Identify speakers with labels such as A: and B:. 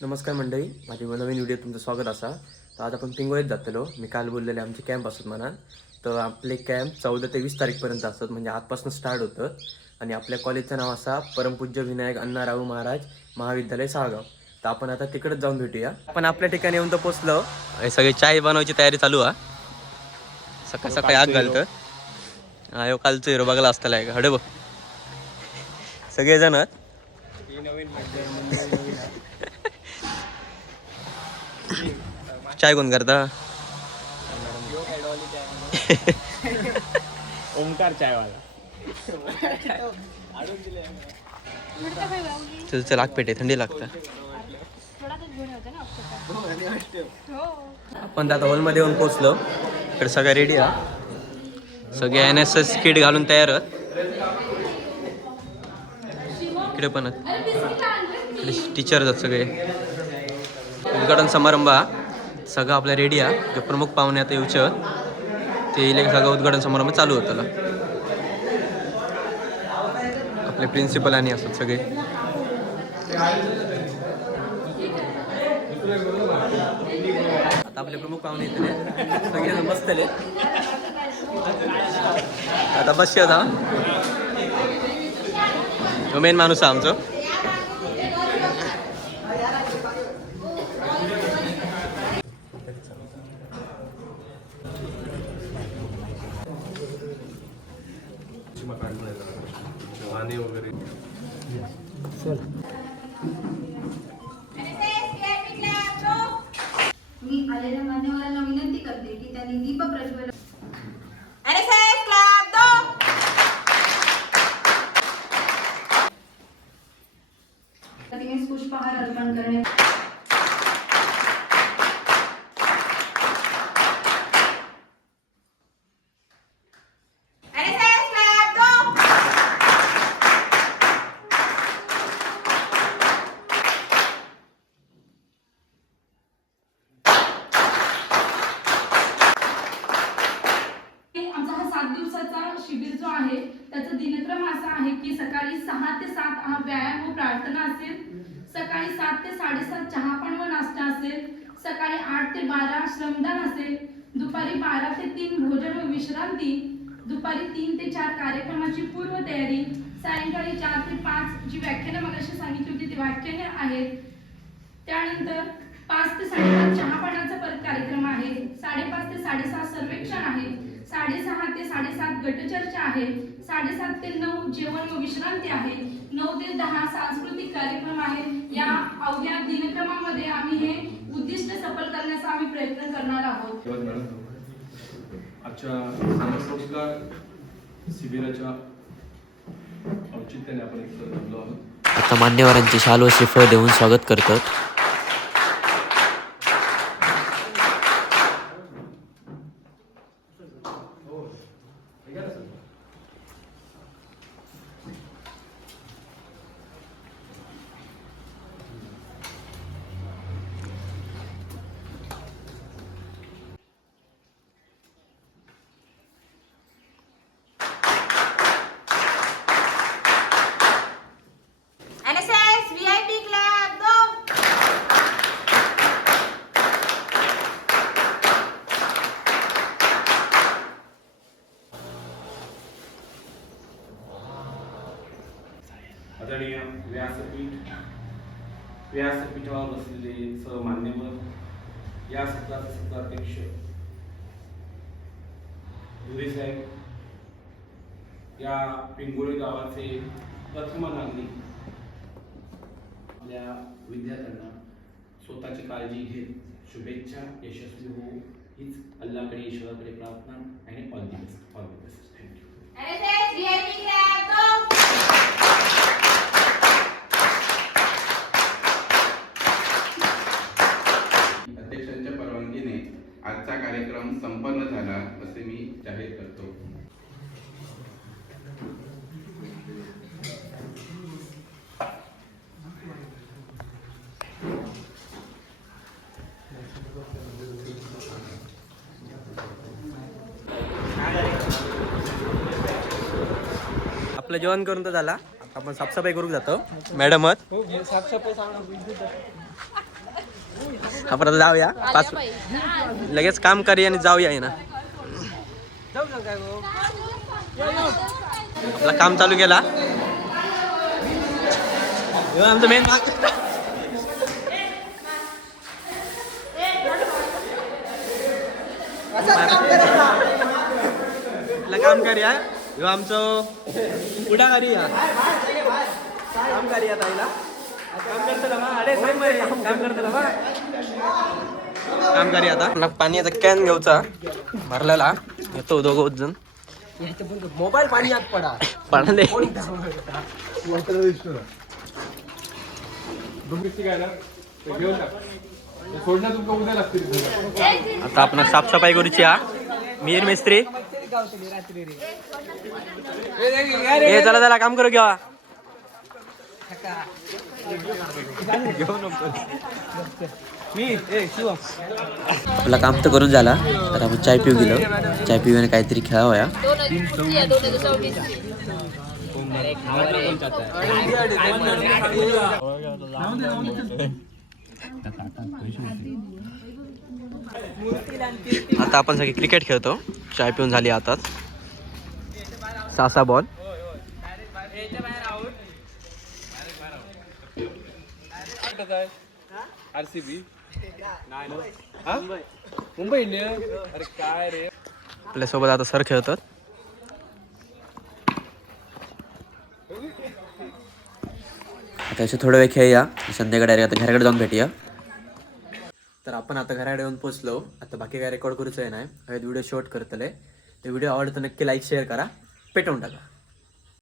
A: नमस्कार मंडळी माझी नवीन व्हिडिओ तुमचं स्वागत असा. तर आज आपण पिंगोळीत जातलो. मी काल बोललेले आमचे कॅम्प असतात म्हणा तर आपले कॅम्प चौदा ते वीस तारीखपर्यंत असतात म्हणजे आजपासून स्टार्ट होतं. आणि आपल्या कॉलेजचं नाव असा परमपूज्य विनायक अण्णाराव महाराज महाविद्यालय साळगाव. तर आपण आता तिकडेच जाऊन भेटूया. आपण आपल्या ठिकाणी येऊन तर पोचलो. हे सगळी चाय बनवायची तयारी चालू आहे सकाळ सकाळी आग घालतं. हा कालचं हिरो बघायला असताला आहे का हडे बघ. सगळेजण आहेत. चाय कोण करता?
B: ओमकार चायवाला.
A: तुझं चल आग पेटे थंडी लागतं. आपण आता हॉलमध्ये येऊन पोचलो इकडे सगळ्या रेडी आहे सगळे एन एस एस किट घालून तयार आहेत. इकडे पण आहेत. इकडे टीचर आहेत सगळे. उद्घाटन समारंभ हा. सगळं आपल्या रेडी आहे. प्रमुख पाहुणे आता येऊचे ते इले सगळं उद्घाटन समारंभ चालू होतं आपले प्रिन्सिपल आणि असत सगळे. आता आपले प्रमुख पाहुणे येतले सगळे बसतले आता बसशी आता. तो मेन माणूस आहे आमचं.
B: वाणी वगैरे.
C: मी आलेल्या मान्यवरांना विनंती करते की त्यांनी दीप प्रज्वलन प्रतिमेस पुष्पहार अर्पण करणे
D: आमचा हा सात दिवसाचा शिबिर जो आहे त्याचा दिनक्रम असा आहे की सकाळी सहा ते सात हा व्यायाम व प्रार्थना असेल. सकाळी सात ते साडेसात चहापान व नाश्ता असेल. सकाळी आठ ते बारा श्रमदान असेल. दुपारी बारा ते तीन भोजन व विश्रांती. दुपारी तीन ते चार कार्यक्रमाची पूर्व तयारी. सायंकाळी चार ते पाच जी व्याख्यानं मगाशी सांगितली होती ती व्याख्याने आहेत. त्यानंतर पाच ते साडेपाच चहापानाचा परत कार्यक्रम आहे. साडेपाच ते साडेसात साडेसहा ते साडेसात गटचर्चा आहे साडेसात ते नऊ जेवण व विश्रांती आहे नऊ ते दहा सांस्कृतिक कार्यक्रम आहे या अवघ्या दिनक्रमामध्ये आम्ही हे उद्दिष्ट सफल करण्याचा आम्ही प्रयत्न करणार आहोत.
B: आजच्या समसंस्कार शिबिराच्या औचित्याने आपण
E: आता मान्यवरांची शाल व श्रीफळ देऊन स्वागत करतात.
B: आदरणीय व्यासपीठ व्यासपीठावर बसलेले सर्व मान्यवर या सत्राचे सत्राध्यक्ष धुरे साहेब या पिंगोळी गावाचे प्रथम नागरिक आपल्या विद्यार्थ्यांना स्वतःची काळजी घेत शुभेच्छा यशस्वी हो हीच अल्लाकडे ईश्वराकडे प्रार्थना आणि all the best all the best thank you
F: आजचा कार्यक्रम संपन्न झाला असे मी जाहीर करतो.
A: आपलं जेवण करून तर झाला. आपण साफसफाई करू जातो. मॅडम आहेत. आपण आता जाऊया. पाच लगेच काम करूया आणि जाऊया ना. आपला काम चालू केला. आमचं मेन आपलं काम करूया. ह्यो आमचं पुढाकारी या. काम करूया ताईला. काम करतला मा अरे सांग बरे काम करतला मा काम करूया आता. आपला पाण्याचा कॅन घेऊचा भरलेला. येतो दोघं जण
G: मोबाईल पाणी आत पडा.
A: पडाले आता आपण साफसफाई करूची हा. मीर मिस्त्री. ए चला चला काम करू घ्या
E: आपला काम तर करून झाला. तर आपण चाय पिऊ गेलो. चाय पिऊन काहीतरी खेळावया.
A: आता आपण सगळे क्रिकेट खेळतो. चाय पिऊन झाली आताच. सासा बॉल
G: मुंबई. इंडियन? अरे काय रे?
A: आपल्यासोबत आता सर खेळतात.
E: आता असे थोडा वेळ खेळूया. संध्याकाळी direct आता घराकडे जाऊन भेटूया.
A: तर आपण आता घराकडे येऊन पोचलो. आता बाकी काय रेकॉर्ड करूचं आहे नाही. व्हिडिओ शॉर्ट करतले. ते व्हिडिओ आवडतं नक्की लाईक शेअर करा. पेटवून टाका.